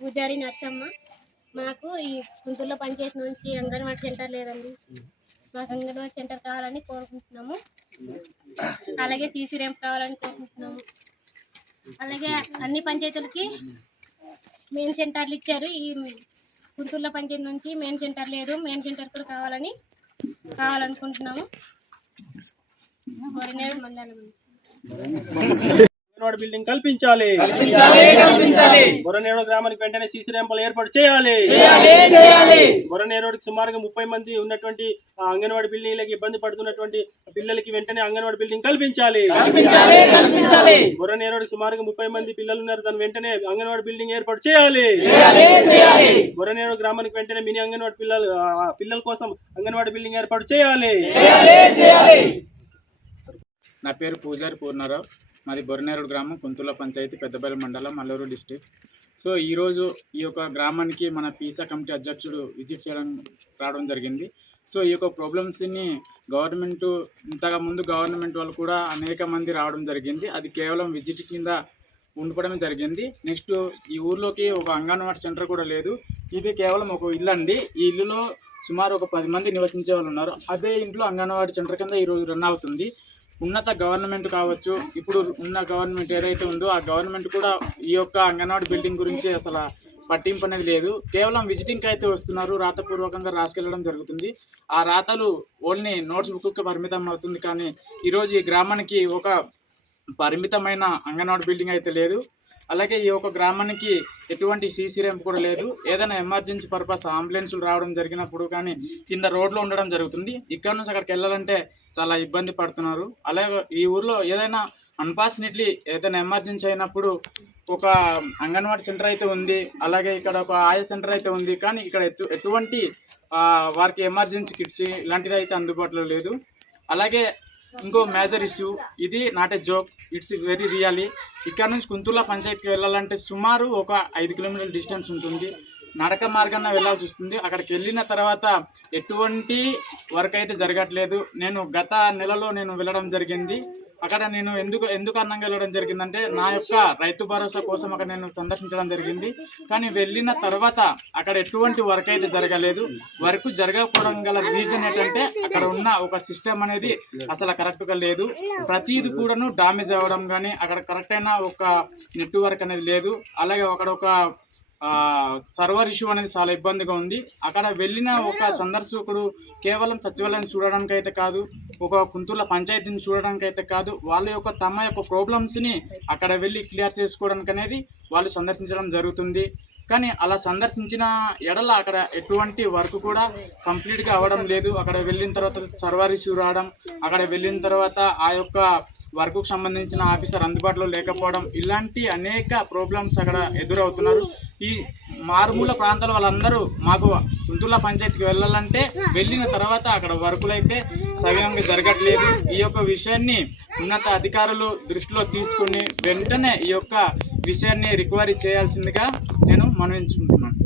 పూజారి నర్సమ్మ. మాకు ఈ గుంటూరులో పంచాయతీ నుంచి అంగన్వాడీ సెంటర్ లేదండి. మాకు అంగన్వాడీ సెంటర్ కావాలని కోరుకుంటున్నాము. అలాగే సీసీ ర్యాంప్ కావాలని కోరుకుంటున్నాము. అలాగే అన్ని పంచాయతీలకి మెయిన్ సెంటర్లు ఇచ్చారు. ఈ గుంటూరులో పంచాయతీ నుంచి మెయిన్ సెంటర్ లేదు. మెయిన్ సెంటర్ కూడా కావాలనుకుంటున్నాము. మండలం బిల్డింగ్ కల్పించాలి. బొరనేడు గ్రామానికి వెంటనే సీసీ ర్యాంపులు ఏర్పాటు చేయాలి. బొరనేరుకి సుమారుగా 30 మంది ఉన్నటువంటి అంగన్వాడీ బిల్డింగ్లకి ఇబ్బంది పడుతున్నటువంటి పిల్లలకి వెంటనే అంగన్వాడీ బిల్డింగ్ కల్పించాలి. బొరనేరుకి సుమారుగా 30 మంది పిల్లలు ఉన్నారు. దాని వెంటనే అంగన్వాడీ బిల్డింగ్ ఏర్పాటు చేయాలి. బొరనేరు గ్రామానికి వెంటనే మినీ అంగన్వాడీ పిల్లల కోసం అంగన్వాడీ బిల్డింగ్ ఏర్పాటు చేయాలి. నా పేరు పూజారి పూర్ణారావు. మాది బొరనేరుడు గ్రామం, కుంతుల పంచాయతీ, పెద్దపల్లి మండలం, మల్లూరు డిస్టిక్. సో ఈరోజు ఈ యొక్క గ్రామానికి మన పీసా కమిటీ అధ్యక్షుడు విజిట్ రావడం జరిగింది. సో ఈ యొక్క ప్రాబ్లమ్స్ని గవర్నమెంట్ వాళ్ళు కూడా అనేక మంది రావడం జరిగింది. అది కేవలం విజిట్ కింద ఉండిపోవడమే జరిగింది. నెక్స్ట్ ఈ ఊర్లోకి ఒక అంగన్వాడీ సెంటర్ కూడా లేదు. ఇది కేవలం ఒక ఇల్లు అండి. ఈ ఇల్లులో సుమారు ఒక 10 మంది నివసించే వాళ్ళు ఉన్నారు. అదే ఇంట్లో అంగన్వాడీ సెంటర్ కింద ఈరోజు రన్ అవుతుంది. ఉన్నత గవర్నమెంట్ కావచ్చు, ఇప్పుడు ఉన్న గవర్నమెంట్ ఏదైతే ఉందో ఆ గవర్నమెంట్ కూడా ఈ యొక్క అంగన్వాడీ బిల్డింగ్ గురించి అసలు పట్టింపు అనేది లేదు. కేవలం విజిటింగ్కి అయితే వస్తున్నారు, రాతపూర్వకంగా రాసుకెళ్ళడం జరుగుతుంది. ఆ రాతలు ఓన్లీ నోట్స్ బుక్కి పరిమితం అవుతుంది. కానీ ఈరోజు ఈ గ్రామానికి ఒక పరిమితమైన అంగన్వాడీ బిల్డింగ్ అయితే లేదు. అలాగే ఈ యొక్క గ్రామానికి ఎటువంటి సీసీ ర్యాంప్ కూడా లేదు. ఏదైనా ఎమర్జెన్సీ పర్పస్ అంబులెన్సులు రావడం జరిగినప్పుడు కానీ కింద రోడ్లో ఉండడం జరుగుతుంది. ఇక్కడ నుంచి అక్కడికి వెళ్ళాలంటే చాలా ఇబ్బంది పడుతున్నారు. అలాగే ఈ ఊర్లో ఏదైనా అన్ఫార్చునేట్లీ ఏదైనా ఎమర్జెన్సీ అయినప్పుడు ఒక అంగన్వాడీ సెంటర్ అయితే ఉంది. అలాగే ఇక్కడ ఒక ఆయా సెంటర్ అయితే ఉంది. కానీ ఇక్కడ ఎటువంటి వారికి ఎమర్జెన్సీ కిట్స్ ఇలాంటిది అయితే అందుబాటులో లేదు. అలాగే ఇంకో మేజర్ ఇష్యూ, ఇది not a joke, it's very really. ఇక్కడ నుంచి కుంతుల పంచాయతీకి వెళ్ళాలంటే సుమారు ఒక 5 కిలోమీటర్ల డిస్టెన్స్ ఉంటుంది. నడక మార్గాన వెళ్ళాల్సి వస్తుంది. అక్కడికి వెళ్ళిన తర్వాత ఎటువంటి వర్క్ అయితే జరగట్లేదు. నేను గత నెలలో వెళ్ళడం జరిగింది. అక్కడ నేను ఎందుకు అన్నంగా వెళ్ళడం జరిగిందంటే నా యొక్క రైతు భరోసా కోసం అక్కడ నేను సందర్శించడం జరిగింది. కానీ వెళ్ళిన తర్వాత అక్కడ ఎటువంటి వర్క్ అయితే జరగలేదు. వర్క్ జరగకపోవడం గల రీజన్ ఏంటంటే అక్కడ ఉన్న ఒక సిస్టమ్ అనేది అసలు కరెక్ట్గా లేదు. ప్రతిది కూడాను డామేజ్ అవ్వడం కానీ అక్కడ కరెక్ట్ అయిన ఒక నెట్వర్క్ అనేది లేదు. అలాగే అక్కడ ఒక సర్వర్ ఇష్యూ అనేది చాలా ఇబ్బందిగా ఉంది. అక్కడ వెళ్ళిన ఒక సందర్శకుడు కేవలం సచివాలయం చూడడానికి అయితే కాదు, ఒక కుంతుల పంచాయతీని చూడడానికి అయితే కాదు, తమ యొక్క ప్రాబ్లమ్స్ని అక్కడ వెళ్ళి క్లియర్ చేసుకోవడానికి అనేది వాళ్ళు సందర్శించడం జరుగుతుంది. కానీ అలా సందర్శించిన ఎడల అక్కడ ఎటువంటి వర్క్ కూడా కంప్లీట్గా అవ్వడం లేదు. అక్కడ వెళ్ళిన తర్వాత సర్వర్ ఇష్యూ రావడం, అక్కడ వెళ్ళిన తర్వాత ఆ యొక్క వర్క్కు సంబంధించిన ఆఫీసర్ అందుబాటులో లేకపోవడం, ఇలాంటి అనేక ప్రాబ్లమ్స్ అక్కడ ఎదురవుతున్నారు. ఈ మారుమూల ప్రాంతాల వాళ్ళందరూ మాకు కుంతుల పంచాయతీకి వెళ్ళాలంటే వెళ్ళిన తర్వాత అక్కడ వర్కులు అయితే సవ్యంగా జరగట్లేదు. ఈ యొక్క విషయాన్ని ఉన్నత అధికారులు దృష్టిలో తీసుకుని వెంటనే ఈ యొక్క విషయాన్ని రికవరీ చేయాల్సిందిగా నేను మనవించుకుంటున్నాను.